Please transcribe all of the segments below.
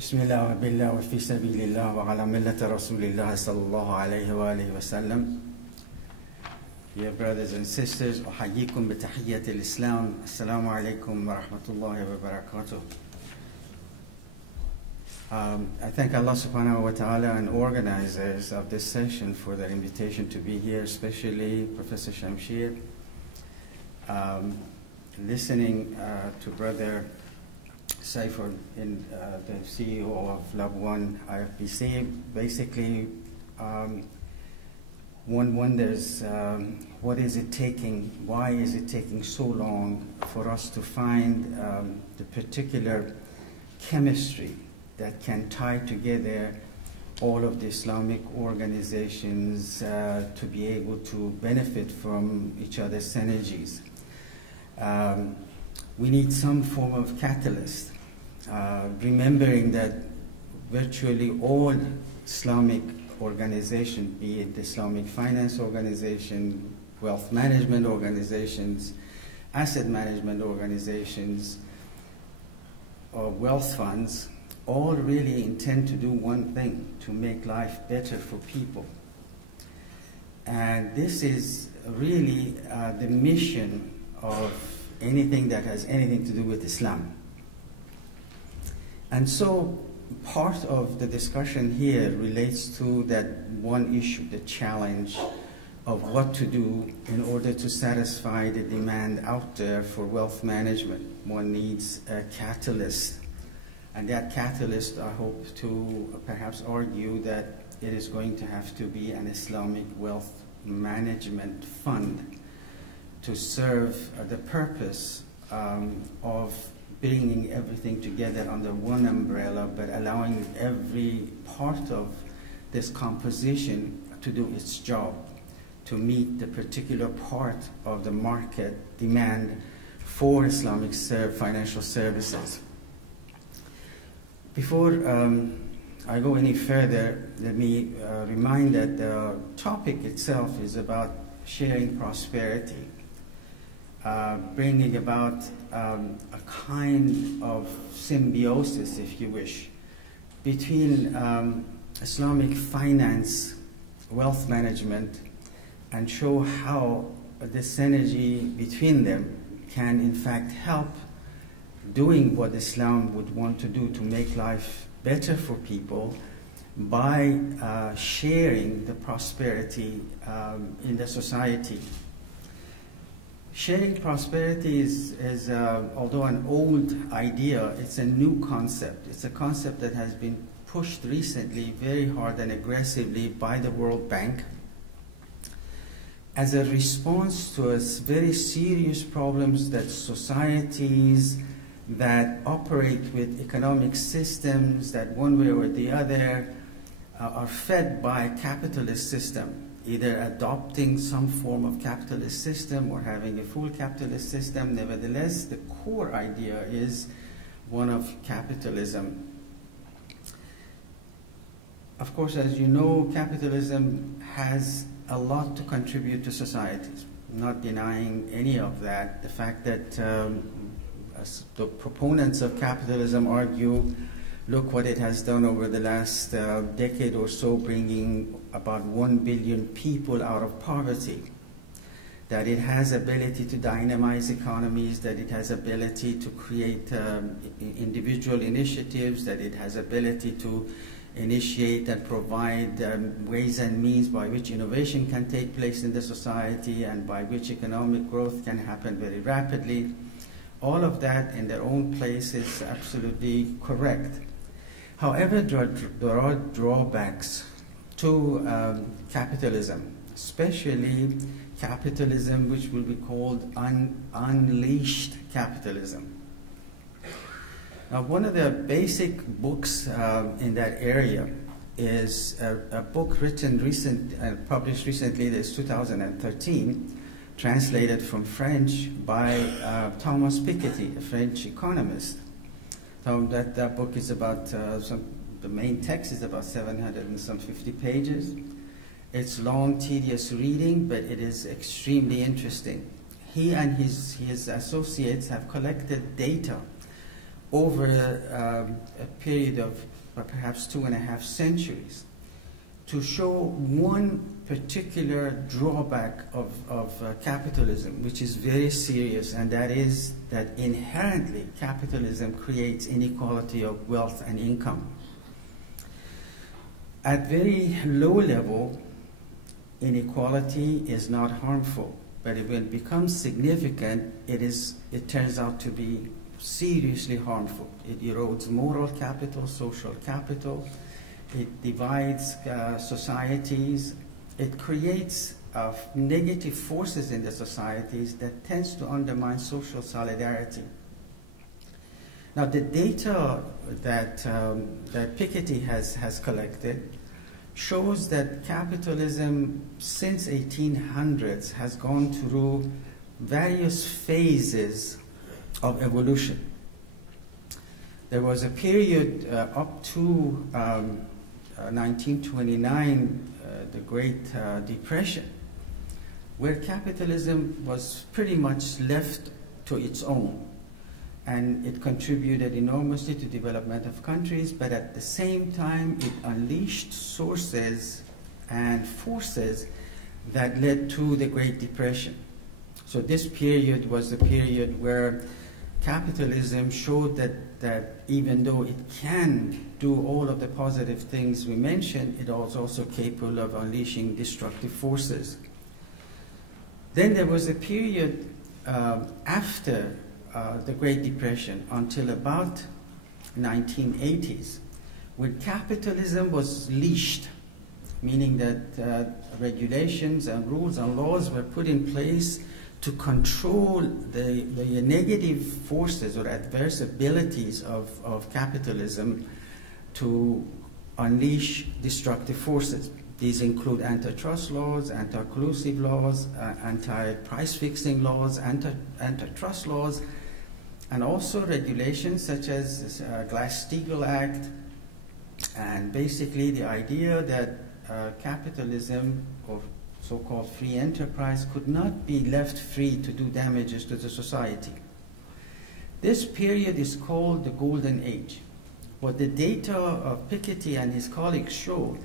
Bismillah wa billah wa fi sabilillah wa ala millati rasulillah sallallahu alayhi wa alihi wa sallam. Dear brothers and sisters, uhayyikum bi tahiyyati al-Islam. Assalamu alaikum wa rahmatullahi wa barakatuh. I thank Allah subhanahu wa ta'ala and organizers of this session for their invitation to be here, especially Professor Shamshir. Listening to Brother Saifur, the CEO of Labuan IBFC, basically one wonders what is it taking, why is it taking so long for us to find the particular chemistry that can tie together all of the Islamic organizations to be able to benefit from each other's synergies. We need some form of catalyst, remembering that virtually all Islamic organizations, be it the Islamic finance organization, wealth management organizations, asset management organizations, or wealth funds, all really intend to do one thing: to make life better for people. And this is really the mission of anything that has anything to do with Islam. And so part of the discussion here relates to that one issue, the challenge of what to do in order to satisfy the demand out there for wealth management. One needs a catalyst. And that catalyst, I hope to perhaps argue that it is going to have to be an Islamic wealth management fund to serve the purpose of bringing everything together under one umbrella, but allowing every part of this composition to do its job, to meet the particular part of the market demand for Islamic financial services. Before I go any further, let me remind that the topic itself is about sharing prosperity. Bringing about a kind of symbiosis, if you wish, between Islamic finance, wealth management, and show how the synergy between them can in fact help doing what Islam would want to do to make life better for people by sharing the prosperity in the society. Sharing prosperity is although an old idea, it's a new concept. It's a concept that has been pushed recently very hard and aggressively by the World Bank as a response to very serious problems that societies that operate with economic systems that one way or the other are fed by a capitalist system, either adopting some form of capitalist system or having a full capitalist system. Nevertheless, the core idea is one of capitalism. Of course, as you know, capitalism has a lot to contribute to societies. I'm not denying any of that. The fact that the proponents of capitalism argue, look what it has done over the last decade or so, bringing about 1 billion people out of poverty. That it has ability to dynamize economies, that it has ability to create individual initiatives, that it has ability to initiate and provide ways and means by which innovation can take place in the society and by which economic growth can happen very rapidly. All of that in their own place is absolutely correct. However, there are drawbacks to capitalism, especially capitalism which will be called unleashed capitalism. Now, one of the basic books in that area is a book written published recently, this 2013, translated from French by Thomas Piketty, a French economist. So that book is about, the main text is about 750 pages. It's long, tedious reading, but it is extremely interesting. He and his associates have collected data over a period of perhaps 2.5 centuries to show one particular drawback of capitalism, which is very serious, and that is that inherently capitalism creates inequality of wealth and income. At very low level, inequality is not harmful, but when it becomes significant, it turns out to be seriously harmful. It erodes moral capital, social capital, it divides societies, it creates negative forces in the societies that tends to undermine social solidarity. Now, the data that Piketty has collected shows that capitalism since 1800s has gone through various phases of evolution. There was a period up to 1929, the Great Depression, where capitalism was pretty much left to its own. And it contributed enormously to development of countries, but at the same time, it unleashed sources and forces that led to the Great Depression. So this period was the period where capitalism showed that even though it can do all of the positive things we mentioned, it was also capable of unleashing destructive forces. Then there was a period after the Great Depression until about 1980s, when capitalism was leashed, meaning that regulations and rules and laws were put in place to control the negative forces or adverse abilities of capitalism to unleash destructive forces. These include antitrust laws, anti-collusive laws, anti-price fixing laws, antitrust laws, and also regulations such as Glass-Steagall Act, and basically the idea that capitalism, or so-called free enterprise, could not be left free to do damages to the society. This period is called the Golden Age. What the data of Piketty and his colleagues show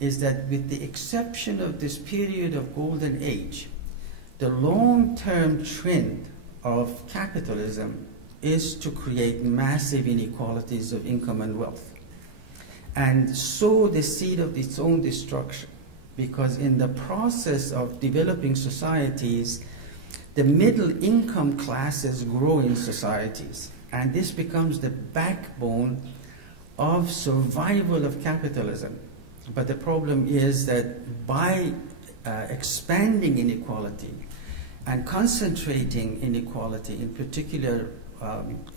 is that with the exception of this period of Golden Age, the long-term trend of capitalism is to create massive inequalities of income and wealth and sow the seed of its own destruction. Because in the process of developing societies, the middle income classes grow in societies, and this becomes the backbone of survival of capitalism. But the problem is that by expanding inequality and concentrating inequality in particular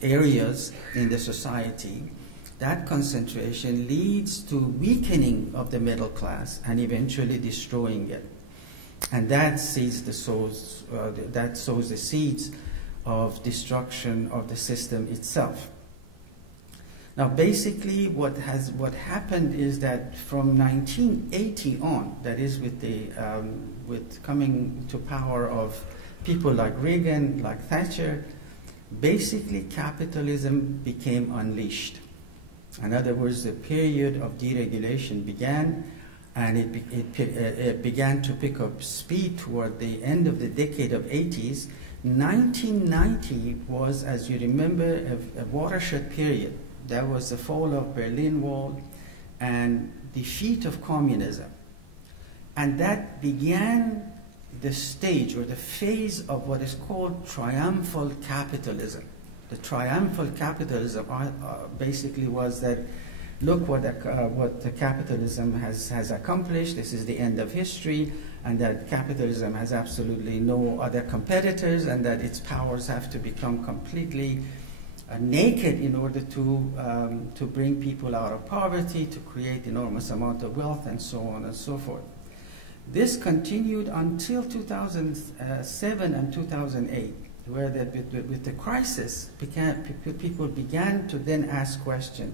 areas in the society, that concentration leads to weakening of the middle class and eventually destroying it. And that sows the seeds of destruction of the system itself. Now, basically, what happened is that from 1980 on, that is with coming to power of people like Reagan, like Thatcher, basically capitalism became unleashed. In other words, the period of deregulation began, and it began to pick up speed toward the end of the decade of 80s. 1990 was, as you remember, a watershed period. That was the fall of Berlin Wall and defeat of communism. And that began the stage or the phase of what is called triumphal capitalism. The triumphal capitalism basically was that, look what the capitalism has accomplished, this is the end of history, and that capitalism has absolutely no other competitors, and that its powers have to become completely naked in order to bring people out of poverty, to create enormous amount of wealth, and so on and so forth. This continued until 2007 and 2008, where with the crisis, people began to then ask questions.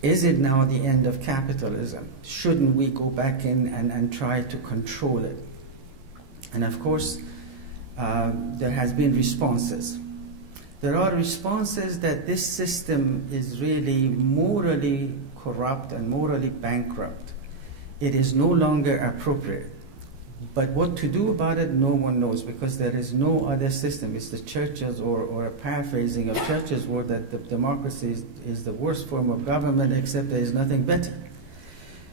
Is it now the end of capitalism? Shouldn't we go back in and try to control it? And of course, there has been responses. There are responses that this system is really morally corrupt and morally bankrupt. It is no longer appropriate. But what to do about it, no one knows, because there is no other system. It's the churches, or a paraphrasing of Churchill's word, that the democracy is the worst form of government, except there is nothing better.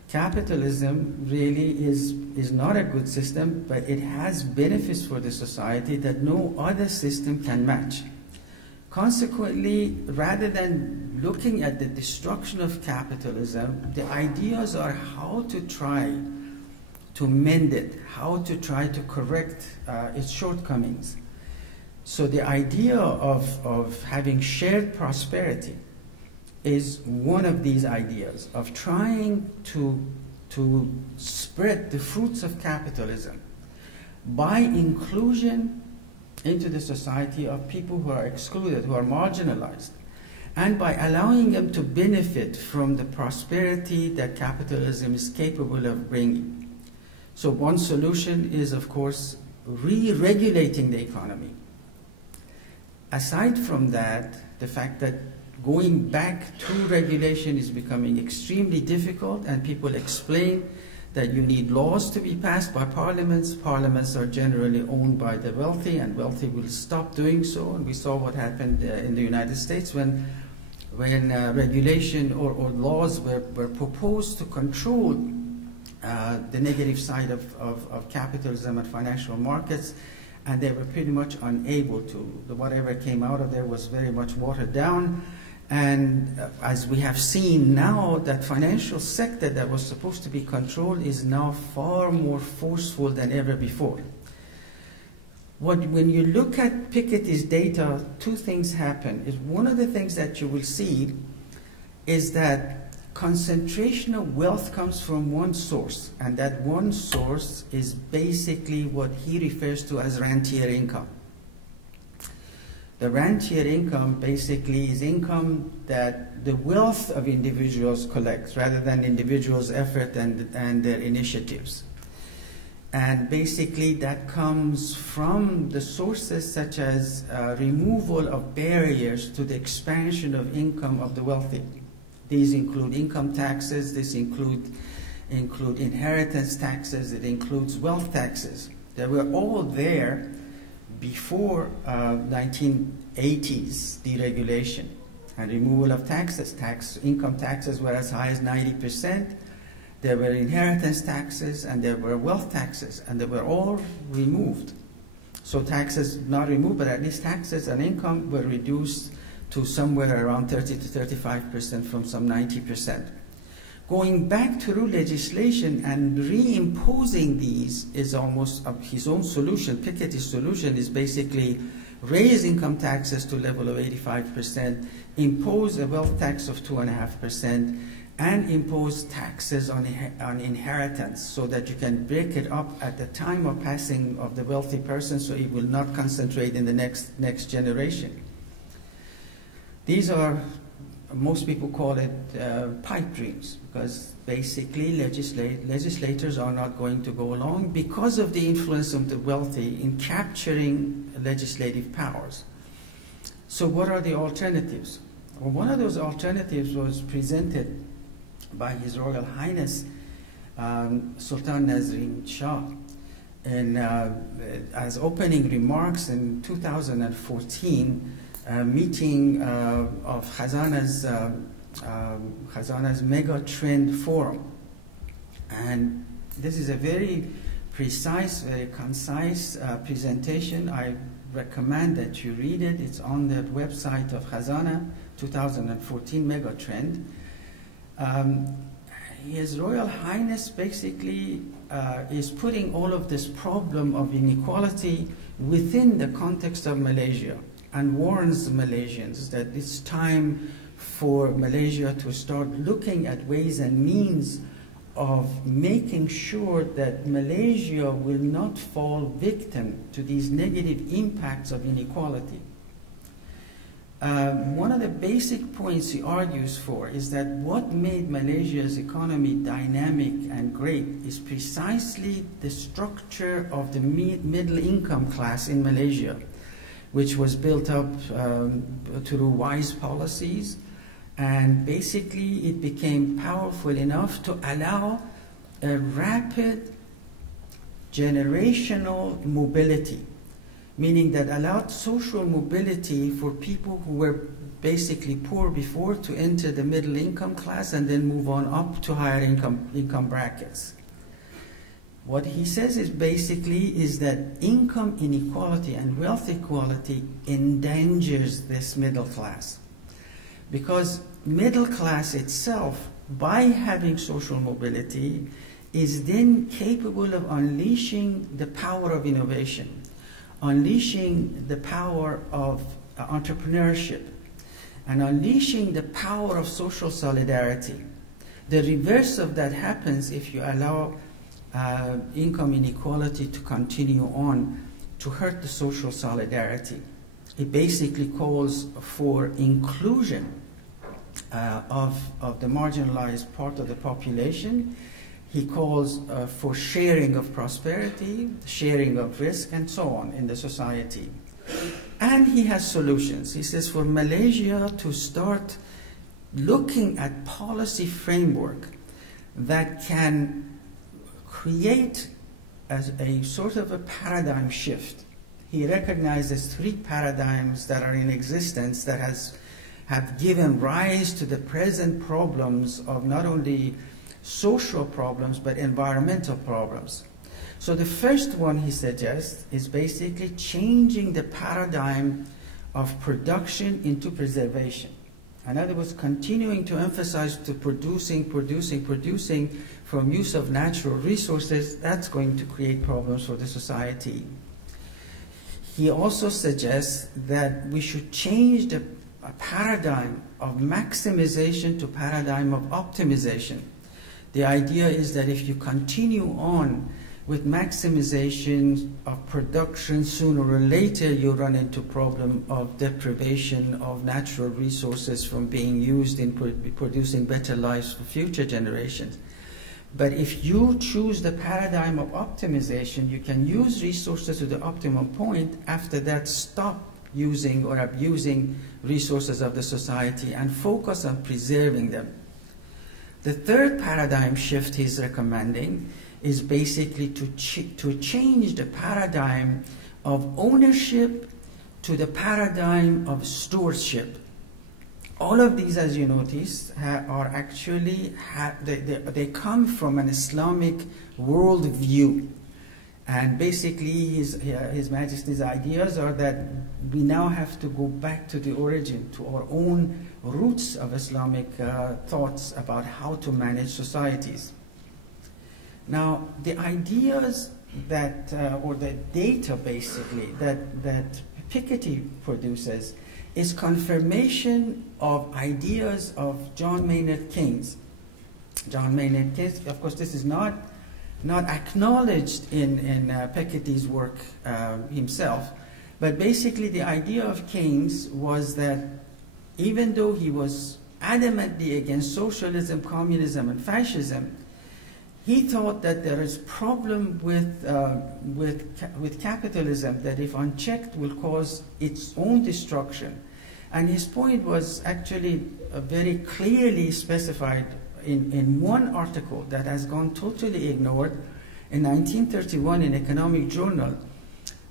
Capitalism really is not a good system, but it has benefits for the society that no other system can match. Consequently, rather than looking at the destruction of capitalism, the ideas are how to try to mend it, how to try to correct its shortcomings. So the idea of having shared prosperity is one of these ideas, of trying to spread the fruits of capitalism by inclusion into the society of people who are excluded, who are marginalized, and by allowing them to benefit from the prosperity that capitalism is capable of bringing. So one solution is, of course, re-regulating the economy. Aside from that, the fact that going back to regulation is becoming extremely difficult, and people explain that you need laws to be passed by parliaments. Parliaments are generally owned by the wealthy, and wealthy will stop doing so. And we saw what happened in the United States when regulation or laws were proposed to control the negative side of capitalism and financial markets, and they were pretty much unable to. Whatever came out of there was very much watered down. And as we have seen now, that financial sector that was supposed to be controlled is now far more forceful than ever before. When you look at Piketty's data, two things happen. One of the things that you will see is that concentration of wealth comes from one source, and that one source is basically what he refers to as rentier income. The rentier income basically is income that the wealth of individuals collects rather than individuals' effort and their initiatives. And basically that comes from the sources such as removal of barriers to the expansion of income of the wealthy. These include income taxes, this include inheritance taxes, it includes wealth taxes. They were all there before 1980s deregulation and removal of taxes. Income taxes were as high as 90%. There were inheritance taxes and there were wealth taxes, and they were all removed. So taxes not removed, but at least taxes on income were reduced to somewhere around 30 to 35% from some 90%. Going back through legislation and reimposing these is almost his own solution. Piketty's solution is basically raise income taxes to a level of 85%, impose a wealth tax of 2.5%, and impose taxes on inheritance so that you can break it up at the time of passing of the wealthy person so it will not concentrate in the next generation. These are, most people call it pipe dreams, because basically legislators are not going to go along because of the influence of the wealthy in capturing legislative powers. So what are the alternatives? Well, one of those alternatives was presented by His Royal Highness Sultan Nazrin Shah as opening remarks in 2014 meeting of Khazana's Mega Trend Forum. And this is a very precise, very concise presentation. I recommend that you read it. It's on the website of Khazana, 2014 Mega Trend. His Royal Highness basically is putting all of this problem of inequality within the context of Malaysia, and warns the Malaysians that it's time for Malaysia to start looking at ways and means of making sure that Malaysia will not fall victim to these negative impacts of inequality. One of the basic points he argues for is that what made Malaysia's economy dynamic and great is precisely the structure of the middle income class in Malaysia, which was built up through wise policies, and basically it became powerful enough to allow a rapid generational mobility, meaning that allowed social mobility for people who were basically poor before to enter the middle income class and then move on up to higher income brackets. What he says is basically is that income inequality and wealth equality endangers this middle class, because middle class itself, by having social mobility, is then capable of unleashing the power of innovation, unleashing the power of entrepreneurship, and unleashing the power of social solidarity. The reverse of that happens if you allow income inequality to continue on to hurt the social solidarity. It basically calls for inclusion of the marginalized part of the population. He calls for sharing of prosperity, sharing of risk, and so on in the society. And he has solutions. He says for Malaysia to start looking at policy framework that can create as a sort of a paradigm shift. He recognizes 3 paradigms that are in existence that have given rise to the present problems of not only social problems but environmental problems. So the first one he suggests is basically changing the paradigm of production into preservation. In other words, continuing to emphasize to producing from use of natural resources. That's going to create problems for the society. He also suggests that we should change the paradigm of maximization to paradigm of optimization. The idea is that if you continue on with maximization of production, sooner or later you run into problem of deprivation of natural resources from being used in producing better lives for future generations. But if you choose the paradigm of optimization, you can use resources to the optimum point. After that, stop using or abusing resources of the society and focus on preserving them. The third paradigm shift he's recommending is basically to change the paradigm of ownership to the paradigm of stewardship. All of these, as you notice, are actually, they come from an Islamic worldview. And basically His Majesty's ideas are that we now have to go back to the origin, to our own roots of Islamic thoughts about how to manage societies. Now, the ideas that, or the data basically, that Piketty produces is confirmation of ideas of John Maynard Keynes. John Maynard Keynes, of course, this is not acknowledged in Piketty's work himself, but basically the idea of Keynes was that even though he was adamantly against socialism, communism, and fascism, he thought that there is problem with capitalism that, if unchecked, will cause its own destruction. And his point was actually very clearly specified in one article that has gone totally ignored. In 1931, in Economic Journal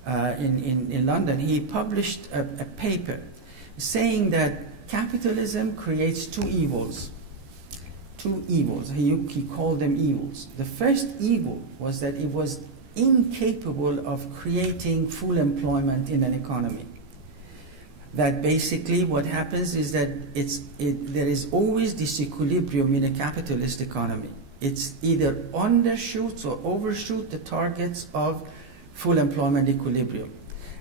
in London, he published a paper saying that capitalism creates two evils. He called them evils. The first evil was that it was incapable of creating full employment in an economy. That basically what happens is that there is always disequilibrium in a capitalist economy. It's either undershoots or overshoot the targets of full employment equilibrium.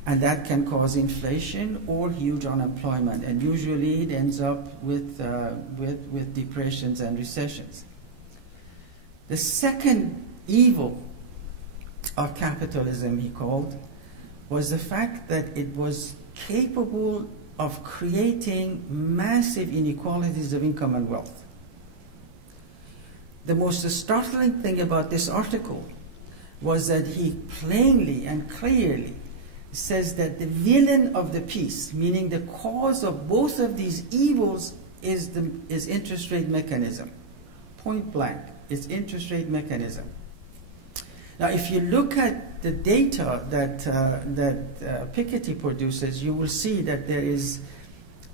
And that can cause inflation or huge unemployment, and usually it ends up with depressions and recessions. The second evil of capitalism, he called, was the fact that it was capable of creating massive inequalities of income and wealth. The most startling thing about this article was that he plainly and clearly says that the villain of the piece, meaning the cause of both of these evils, is interest rate mechanism. Point blank, it's interest rate mechanism. Now, if you look at the data that Piketty produces, you will see that there is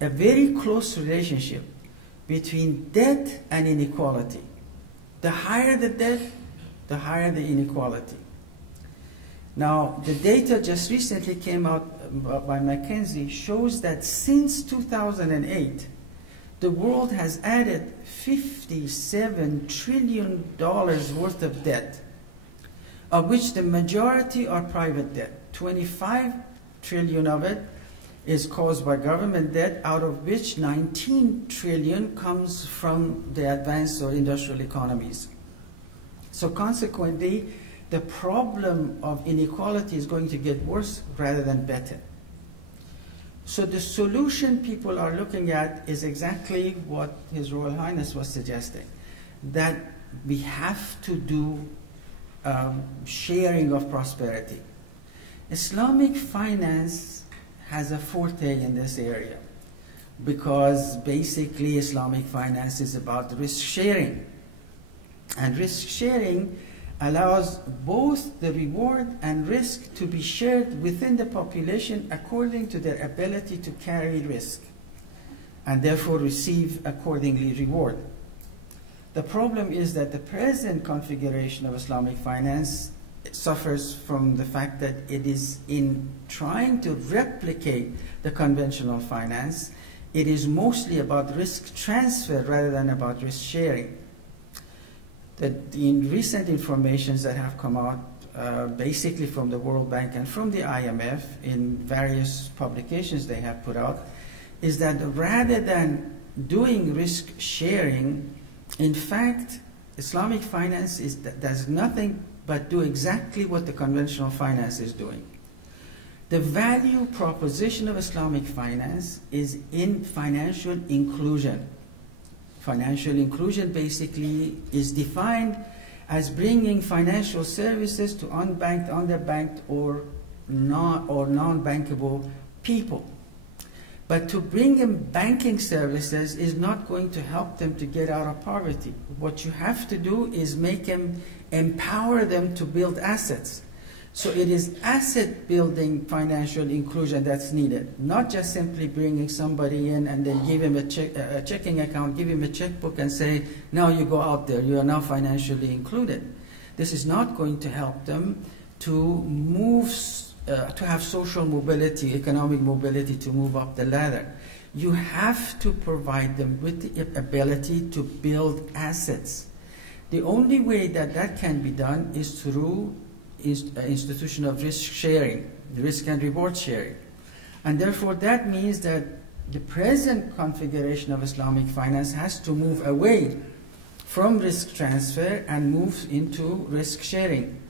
a very close relationship between debt and inequality. The higher the debt, the higher the inequality. Now, the data just recently came out by McKinsey shows that since 2008, the world has added $57 trillion worth of debt, of which the majority are private debt. 25 trillion of it is caused by government debt, out of which 19 trillion comes from the advanced or industrial economies. So consequently, the problem of inequality is going to get worse rather than better. So the solution people are looking at is exactly what His Royal Highness was suggesting, that we have to do sharing of prosperity. Islamic finance has a forte in this area because basically Islamic finance is about risk sharing. And risk sharing allows both the reward and risk to be shared within the population according to their ability to carry risk and therefore receive accordingly reward. The problem is that the present configuration of Islamic finance suffers from the fact that it is in trying to replicate the conventional finance, it is mostly about risk transfer rather than about risk sharing. In recent informations that have come out basically from the World Bank and from the IMF in various publications they have put out, is that rather than doing risk sharing, in fact, Islamic finance does nothing but do exactly what the conventional finance is doing. The value proposition of Islamic finance is in financial inclusion. Financial inclusion basically is defined as bringing financial services to unbanked, underbanked, or non-bankable people. But to bring them banking services is not going to help them to get out of poverty. What you have to do is empower them to build assets. So it is asset building financial inclusion that's needed, not just simply bringing somebody in and then give him a checking account, give him a checkbook and say, now you go out there, you are now financially included. This is not going to help them to move, to have social mobility, economic mobility, to move up the ladder. You have to provide them with the ability to build assets. The only way that that can be done is through institution of risk sharing, risk and reward sharing. And therefore that means that the present configuration of Islamic finance has to move away from risk transfer and move into risk sharing.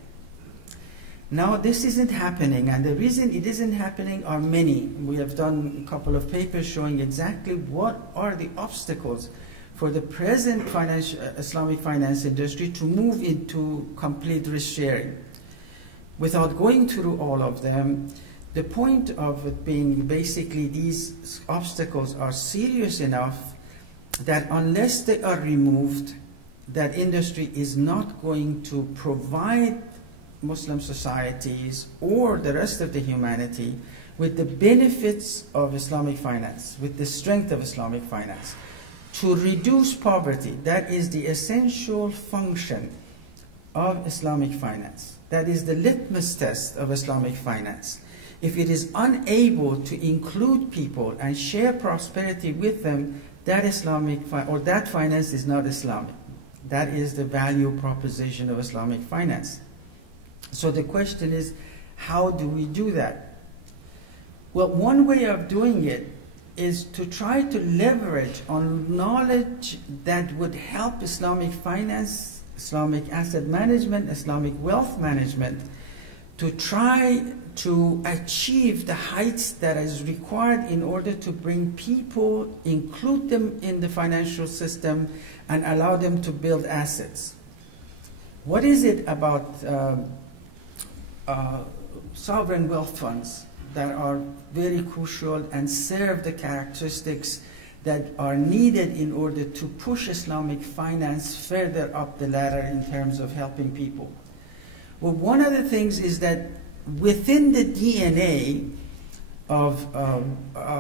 Now this isn't happening, and the reason it isn't happening are many. We have done a couple of papers showing exactly what are the obstacles for the present Islamic finance industry to move into complete risk sharing. Without going through all of them, the point of it being basically these obstacles are serious enough that unless they are removed, that industry is not going to provide Muslim societies or the rest of the humanity with the benefits of Islamic finance, with the strength of Islamic finance. To reduce poverty, that is the essential function of Islamic finance. That is the litmus test of Islamic finance. If it is unable to include people and share prosperity with them, that that finance is not Islamic. That is the value proposition of Islamic finance. So the question is, how do we do that? Well, one way of doing it is to try to leverage on knowledge that would help Islamic finance, Islamic asset management, Islamic wealth management, to try to achieve the heights that is required in order to bring people, include them in the financial system, and allow them to build assets. What is it about sovereign wealth funds that are very crucial and serve the characteristics that are needed in order to push Islamic finance further up the ladder in terms of helping people. Well, one of the things is that within the DNA of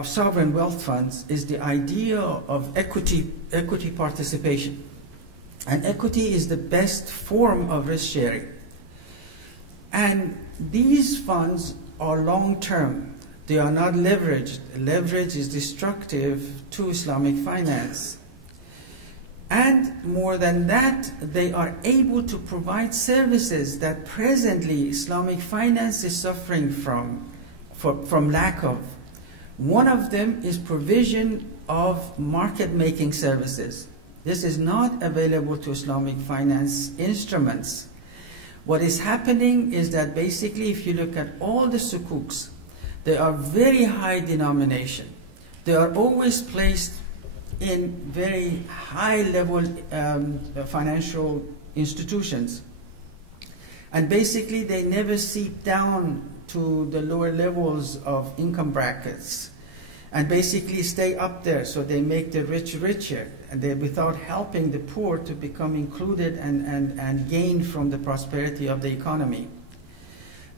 sovereign wealth funds is the idea of equity participation. And equity is the best form of risk sharing. And these funds are long-term. They are not leveraged. Leverage is destructive to Islamic finance. And more than that, they are able to provide services that presently Islamic finance is suffering from lack of. One of them is provision of market-making services. This is not available to Islamic finance instruments. What is happening is that basically if you look at all the sukuks, they are very high denomination. They are always placed in very high-level financial institutions. And basically they never seep down to the lower levels of income brackets and basically stay up there, so they make the rich richer, and they, without helping the poor to become included and gain from the prosperity of the economy.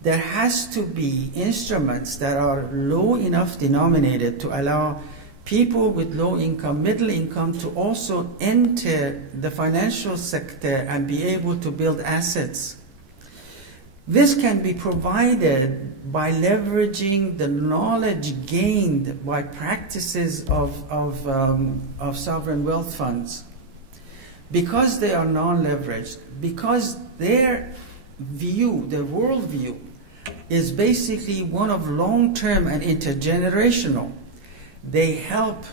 There has to be instruments that are low enough denominated to allow people with low income, middle income to also enter the financial sector and be able to build assets. This can be provided by leveraging the knowledge gained by practices of sovereign wealth funds. Because they are non-leveraged, because their view, their worldview, is basically one of long-term and intergenerational, they help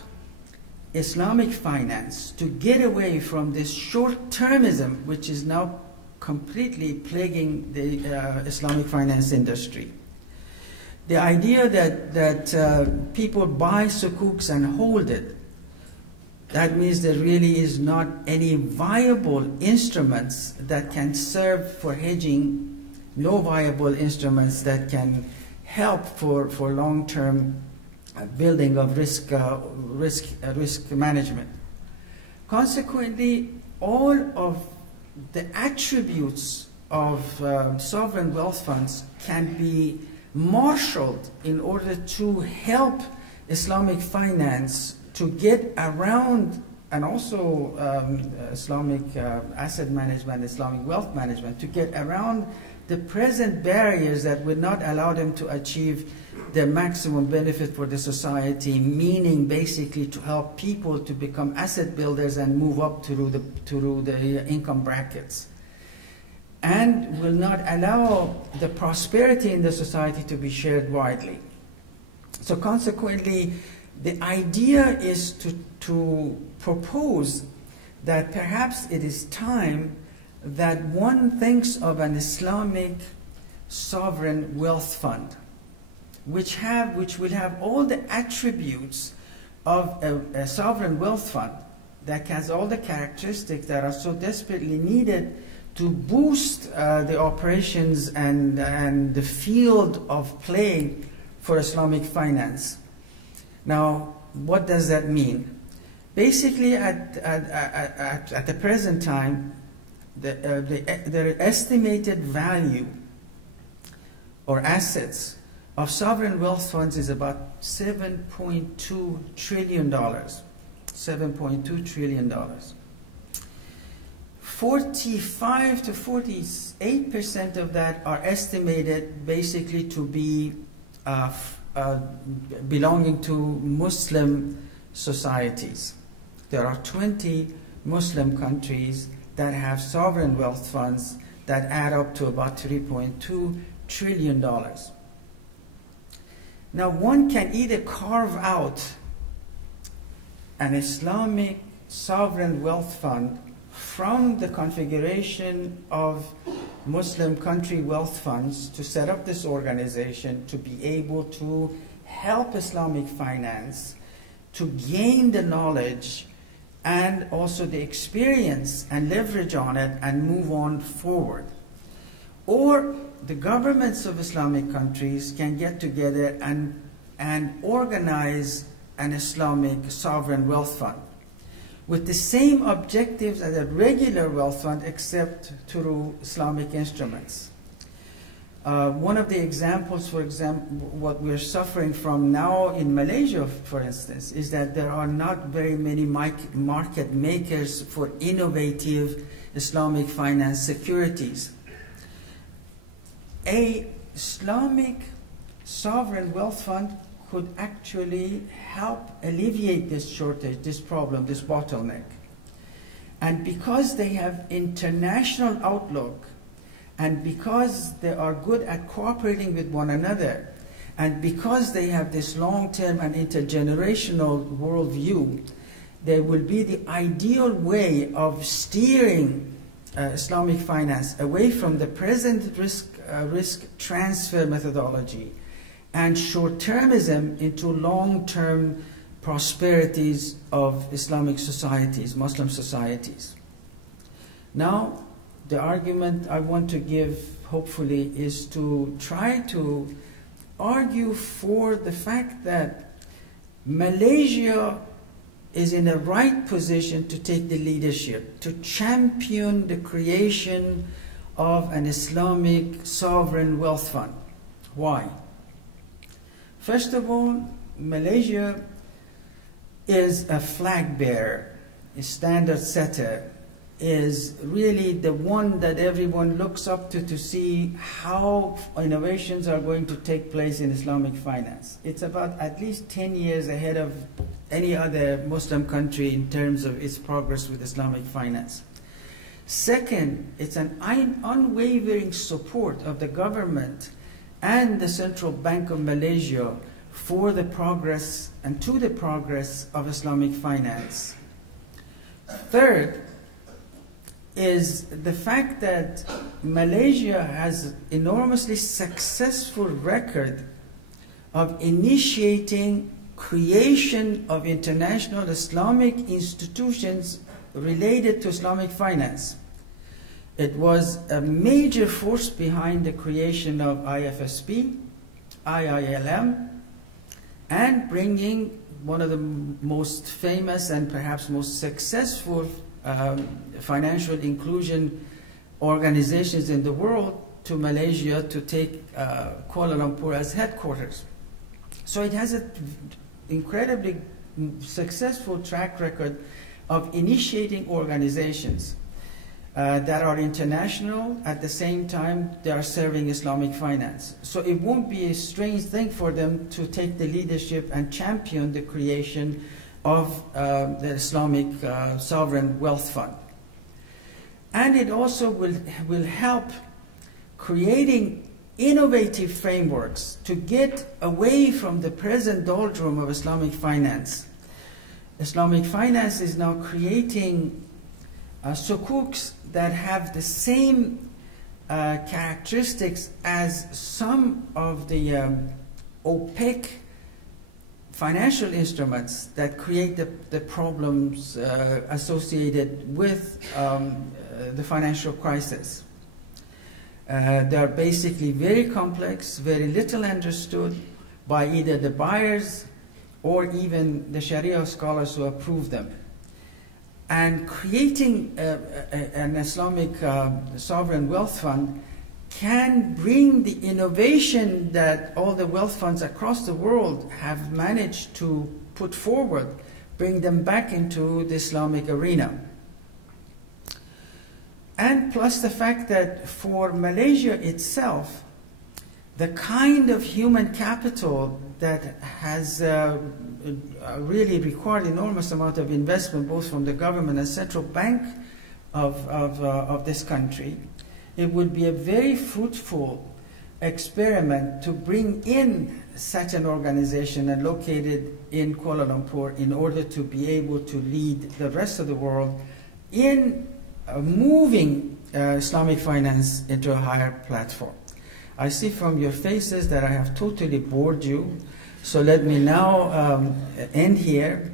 Islamic finance to get away from this short-termism, which is now completely plaguing the Islamic finance industry. The idea that people buy sukuks and hold it, that means there really is not any viable instruments that can serve for hedging, no viable instruments that can help for long-term building of risk management. Consequently, all of the attributes of sovereign wealth funds can be marshaled in order to help Islamic finance to get around, and also Islamic asset management, Islamic wealth management, to get around the present barriers that would not allow them to achieve the maximum benefit for the society, meaning basically to help people to become asset builders and move up through the income brackets, and will not allow the prosperity in the society to be shared widely. So consequently, the idea is to propose that perhaps it is time that one thinks of an Islamic sovereign wealth fund, which will have all the attributes of a sovereign wealth fund, that has all the characteristics that are so desperately needed to boost the operations and the field of play for Islamic finance. Now, what does that mean? Basically, at the present time, the estimated value or assets of sovereign wealth funds is about $7.2 trillion. $7.2 trillion. 45 to 48% of that are estimated basically to be belonging to Muslim societies. There are 20 Muslim countries that have sovereign wealth funds that add up to about $3.2 trillion. Now, one can either carve out an Islamic sovereign wealth fund from the configuration of Muslim country wealth funds to set up this organization to be able to help Islamic finance to gain the knowledge and also the experience and leverage on it and move on forward. Or the governments of Islamic countries can get together and organize an Islamic sovereign wealth fund with the same objectives as a regular wealth fund, except through Islamic instruments. One of the examples, for example, what we're suffering from now in Malaysia, for instance, is that there are not very many market makers for innovative Islamic finance securities. A Islamic sovereign wealth fund could actually help alleviate this shortage, this problem, this bottleneck. And because they have international outlook, and because they are good at cooperating with one another, and because they have this long-term and intergenerational worldview, they will be the ideal way of steering Islamic finance away from the present risk transfer methodology and short-termism into long-term prosperities of Islamic societies, Muslim societies. Now, the argument I want to give, hopefully, is to try to argue for the fact that Malaysia is in a right position to take the leadership, to champion the creation of an Islamic sovereign wealth fund. Why? First of all, Malaysia is a flag bearer, a standard setter, is really the one that everyone looks up to see how innovations are going to take place in Islamic finance. It's about at least 10 years ahead of any other Muslim country in terms of its progress with Islamic finance. Second, it's an unwavering support of the government and the Central Bank of Malaysia for the progress and to the progress of Islamic finance. Third, is the fact that Malaysia has enormously successful record of initiating creation of international Islamic institutions related to Islamic finance. It was a major force behind the creation of IFSP, IILM, and bringing one of the most famous and perhaps most successful financial inclusion organizations in the world to Malaysia to take Kuala Lumpur as headquarters. So it has an incredibly successful track record of initiating organizations that are international. At the same time, they are serving Islamic finance. So it won't be a strange thing for them to take the leadership and champion the creation of the Islamic Sovereign Wealth Fund. And it also will help creating innovative frameworks to get away from the present doldrum of Islamic finance. Islamic finance is now creating sukuks that have the same characteristics as some of the opaque financial instruments that create the problems associated with the financial crisis. They are basically very complex, very little understood by either the buyers or even the Sharia scholars who approve them. And creating an Islamic sovereign wealth fund can bring the innovation that all the wealth funds across the world have managed to put forward, bring them back into the Islamic arena. And plus the fact that for Malaysia itself, the kind of human capital that has really required enormous amount of investment, both from the government and central bank of this country, it would be a very fruitful experiment to bring in such an organization and located in Kuala Lumpur in order to be able to lead the rest of the world in moving Islamic finance into a higher platform. I see from your faces that I have totally bored you, so let me now end here,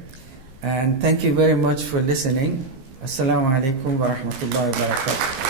and thank you very much for listening. Assalamu alaikum wa rahmatullahi wa barakatuh.